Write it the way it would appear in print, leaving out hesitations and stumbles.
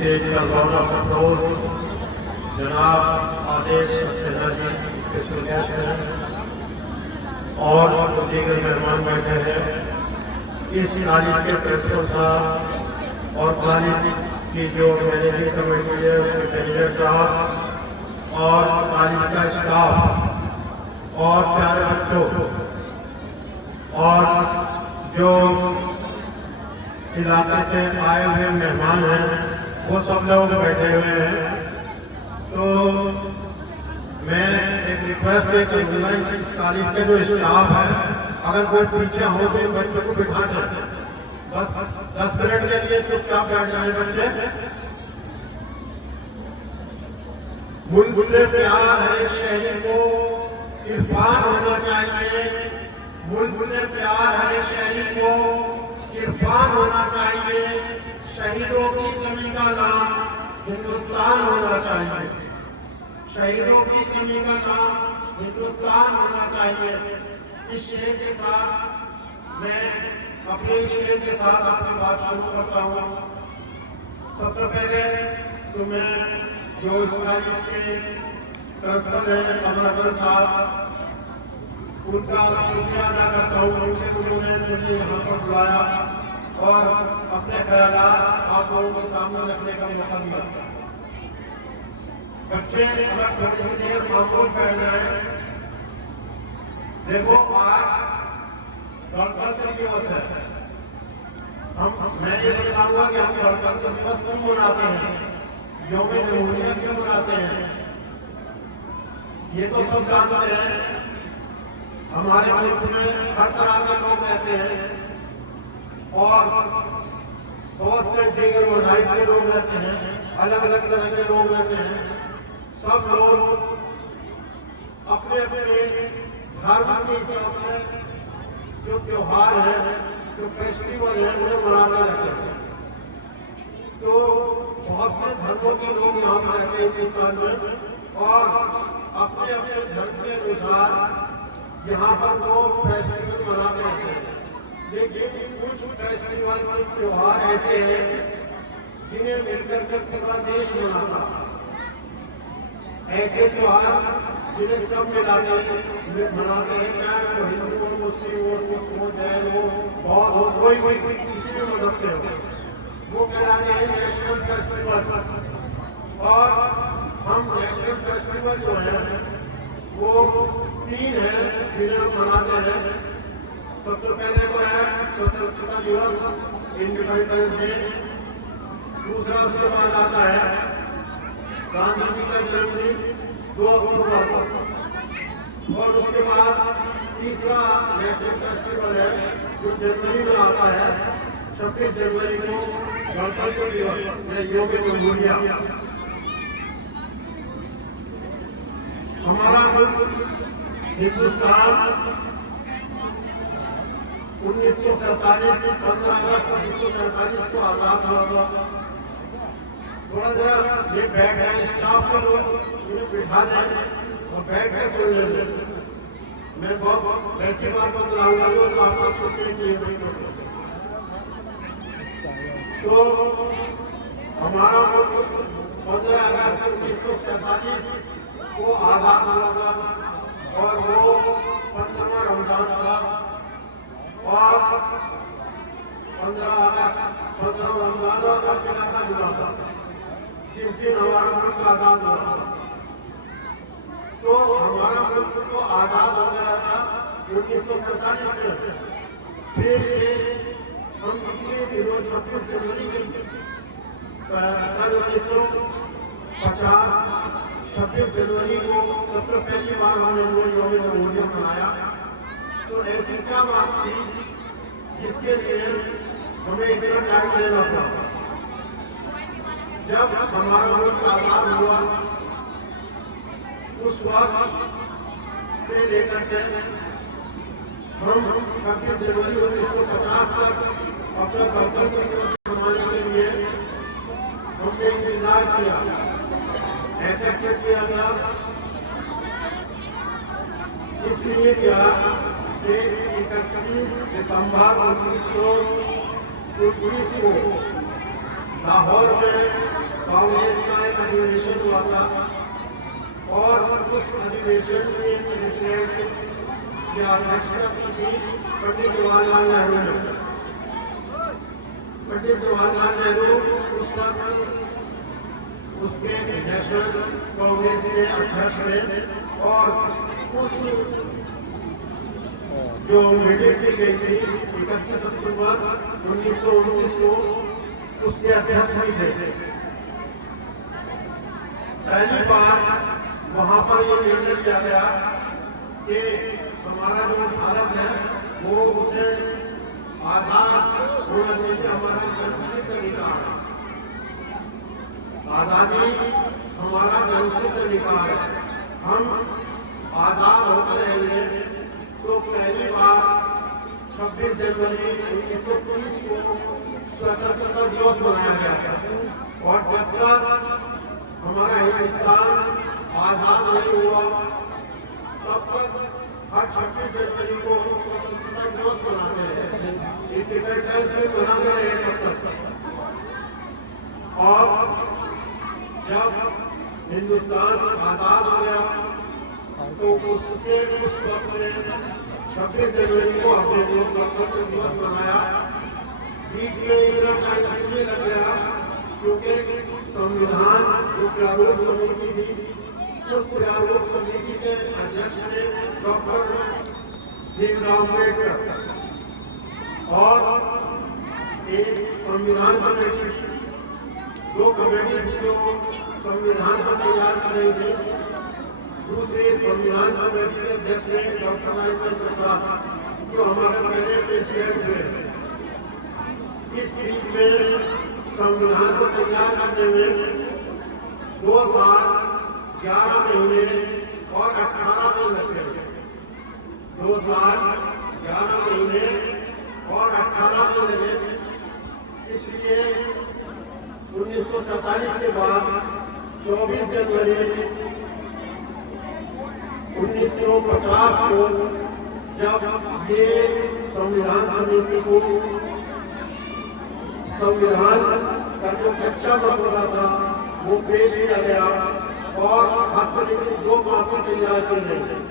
के खलौना फरोज जनाब आदेश Saxena ji special guest हैं और जो दीगर मेहमान बैठे हैं, इस कॉलेज के प्रिंसिपल साहब और कॉलेज की जो मैनेजिंग कमेटी है उसके मैनेजर साहब और कॉलेज का स्टाफ और प्यारे बच्चों और जो इलाके से आए हुए मेहमान हैं वो सब लोग बैठे हुए हैं। तो मैं एक रिक्वेस्ट ये करूँगा, इस कॉलेज के जो स्टाफ है अगर कोई पीछे हो तो इन बच्चों को बिठा दें, बस 10 मिनट के लिए चुपचाप बैठ जाए बच्चे। मुल्क से प्यार हर एक शहरी को इरफान होना चाहिए, मुल्क से प्यार हर एक शहरी को इरफान होना चाहिए, शहीदों की जमीन का नाम हिंदुस्तान होना चाहिए, शहीदों की जमीन का नाम हिंदुस्तान होना चाहिए। इस शेर के साथ मैं अपने शेर के साथ अपनी बात शुरू करता हूँ। सबसे पहले तो मैं जो इस कॉलेज के प्रिंसिपल हैं कमर हसन साहब, उनका शुक्रिया अदा करता हूँ क्योंकि उन्होंने मुझे यहाँ पर बुलाया और अपने ख्यालात आप लोगों के सामने रखने का मौका दिया। बच्चे अगर थोड़ी सी देर खामोश बैठ जाए। देखो आज गणतंत्र दिवस है, मैं ये बताऊंगा कि हम गणतंत्र दिवस क्यों मनाते हैं, यौम जमहूरियत क्यों मनाते हैं, ये तो सब जानते हैं। हमारे मुल्क में हर तरह के लोग रहते हैं और बहुत से दीगर मज़ाहिब के लोग रहते हैं, अलग अलग तरह के लोग रहते हैं। सब लोग अपने अपने धर्म के हिसाब से जो त्योहार है, जो फेस्टिवल है, उन्हें मनाते रहते हैं। तो बहुत से धर्मों के लोग यहाँ पर रहते हैं हिंदुस्तान में और अपने अपने धर्म के अनुसार यहाँ पर वो फेस्टिवल मनाते रहते हैं। लेकिन कुछ फेस्टिवल कुछ त्योहार ऐसे हैं जिन्हें मिलकर के पूरा देश मनाता, ऐसे त्योहार जिन्हें सब मिलाते हैं मनाते हैं, चाहे वो हिंदू हो, मुस्लिम हो, सिख हो, जैन हो, बौद्ध हो, कोई किसी भी मजहब के हो, वो कहलाते हैं नेशनल फेस्टिवल। और हम नेशनल फेस्टिवल जो है वो 3 है जिन्हें हम मनाते हैं। सबसे पहले तो है स्वतंत्रता दिवस, इंडिपेंडेंस डे। दूसरा उसके बाद आता है गांधी जी का जन्मदिन 2 अक्टूबर को, और उसके बाद तीसरा नेशनल फेस्टिवल है जो जनवरी में आता है 26 जनवरी को, गणतंत्र दिवस या यौम जमहूरिया। हमारा मुल्क हिंदुस्तान 1947 15 अगस्त 1947 को आजाद हुआ था। थोड़ा जरा ये बैठ जाए, स्टाफ के लोग उन्हें बिठा दें और बैठ कर सुन लेंगे। मैं बहुत ऐसी बात बताऊंगा जो आपको सुनने की बच्चों को। तो हमारा मुल्क 15 अगस्त 1947 को आजाद हुआ था और वो 15वां रमजान था और 15 अगस्त 15 रमजान और पिला का जुड़ा था जिस दिन हमारा मुल्क आजाद हुआ था। तो हमारा मुल्क तो आजाद हो गया था 1947 में। फिर ये हम कितने दिनों 26 जनवरी के सन 1950 26 जनवरी को सबसे पहली बार हमने वो यौम जमहूरियत मनाया। तो ऐसी क्या बात थी जिसके लिए हमें इतना टाइम लेना पड़ा? जब हमारा मुल्क आजाद हुआ उस वक्त से लेकर के हम 26 जनवरी 1950 तक अपना गणतंत्र दिवस मनाने के लिए हमने इंतजार किया। ऐसा क्यों किया गया? इसलिए किया कि 31 दिसंबर 1919 को लाहौर में कांग्रेस का एक अधिवेशन हुआ था और उस अधिवेशन के प्रेसिडेंट की अध्यक्षता की थी पंडित जवाहरलाल नेहरू ने। पंडित जवाहरलाल नेहरू उस वक्त उसके नेशनल कांग्रेस के अध्यक्ष थे और उस जो मीटिंग की गई थी 31 अक्टूबर 1919 को उसके अध्यक्ष भी थे। पहली बार वहां पर ये निर्णय लिया गया कि हमारा जो भारत है वो उसे आजाद होना चाहिए, हमारा जन्मसिद्ध अधिकार है। आजादी हमारा जन्मसिद्ध अधिकार है। हम आजाद होकर रहेंगे। तो पहली बार 26 जनवरी 1930 को स्वतंत्रता दिवस मनाया गया था और जब तक हमारा हिंदुस्तान आजाद नहीं हुआ तब तक हर 26 जनवरी को हम स्वतंत्रता दिवस मनाते रहे, इंडिपेंडेंस डे मनाते रहे तब तक। और जब हिंदुस्तान आजाद हो गया तो उसके उस वक्त से 26 जनवरी को हमने लोग गणतंत्र दिवस मनाया। बीच में इतना टाइम इसलिए लग गया क्योंकि संविधान जो प्रारूप समिति थी उस प्रारूप समिति के अध्यक्ष थे डॉक्टर भीमराव अम्बेडकर और एक संविधान कमेटी थी, दो कमेटी थी जो संविधान को तैयार कर रही थी। दूसरी संविधान कमेटी के अध्यक्ष थे डॉक्टर राजेंद्र प्रसाद जो हमारे पहले प्रेसिडेंट हुए। इस बीच में संविधान को तैयार करने में 2 साल 11 महीने और 18 दिन लग गए। 2 साल 11 महीने और 18 दिन लगे। इसलिए 1947 के बाद 24 जनवरी 1950 को जब ये संविधान समिति को संविधान का जो कच्चा मसौदा था वो पेश किया गया और हस्तलिखित 2 कॉपी तैयार की गई।